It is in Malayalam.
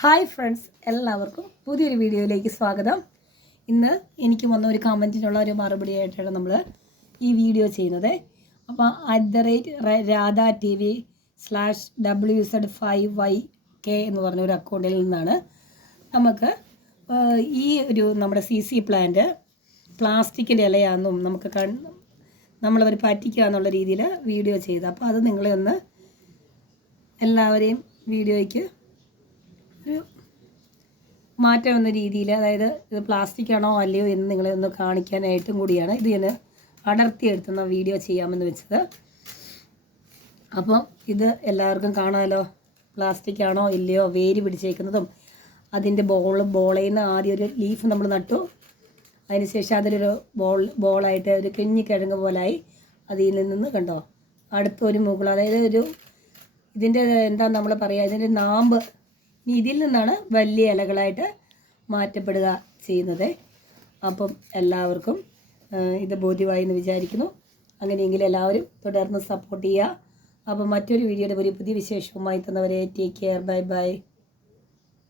ഹായ് ഫ്രണ്ട്സ്, എല്ലാവർക്കും പുതിയൊരു വീഡിയോയിലേക്ക് സ്വാഗതം. ഇന്ന് എനിക്ക് വന്ന ഒരു കമൻറ്റിനുള്ള ഒരു മറുപടി ആയിട്ടാണ് നമ്മൾ ഈ വീഡിയോ ചെയ്യുന്നത്. അപ്പോൾ @RadatTV/WZ5YK എന്ന് പറഞ്ഞ ഒരു അക്കൗണ്ടിൽ നിന്നാണ് നമുക്ക് ഈ ഒരു നമ്മുടെ CC പ്ലാന്റ് പ്ലാസ്റ്റിക്കിൻ്റെ ഇലയാണെന്നും നമുക്ക് നമ്മളവർ പറ്റിക്കുക എന്നുള്ള രീതിയിൽ വീഡിയോ ചെയ്ത്, അപ്പോൾ അത് നിങ്ങളെ ഒന്ന് എല്ലാവരെയും വീഡിയോയ്ക്ക് ഒരു മാറ്റം എന്ന രീതിയിൽ, അതായത് ഇത് പ്ലാസ്റ്റിക് ആണോ അല്ലയോ എന്ന് നിങ്ങളെ ഒന്ന് കാണിക്കാനായിട്ടും കൂടിയാണ് ഇത് ഞാൻ അടർത്തിയെടുത്തുന്ന വീഡിയോ ചെയ്യാമെന്ന് വെച്ചത്. അപ്പം ഇത് എല്ലാവർക്കും കാണാമല്ലോ, പ്ലാസ്റ്റിക് ആണോ ഇല്ലയോ, വേര് പിടിച്ചേക്കുന്നതും അതിൻ്റെ ബോളയിൽ നിന്ന് ആദ്യം ഒരു ലീഫ് നമ്മൾ നട്ടു, അതിനുശേഷം അതിലൊരു ബോളായിട്ട് ഒരു കിഴങ്ങ് പോലായി, അതിൽ നിന്ന് കണ്ടോ അടുത്തൊരു മുകൾ, അതായത് ഒരു ഇതിൻ്റെ എന്താ നമ്മൾ പറയുക, ഇതിൻ്റെ നാമ്പ് ഇതിൽ നിന്നാണ് വലിയ ഇലകളായിട്ട് മാറ്റപ്പെടുക ചെയ്യുന്നത്. അപ്പം എല്ലാവർക്കും ഇത് ബോധ്യമായി എന്ന് വിചാരിക്കുന്നു. അങ്ങനെയെങ്കിൽ എല്ലാവരും തുടർന്ന് സപ്പോർട്ട് ചെയ്യുക. അപ്പം മറ്റൊരു വീഡിയോയുടെ ഒരു പുതിയ വിശേഷവുമായി തന്നവരെ ടേക്ക് കെയർ, ബൈ ബൈ.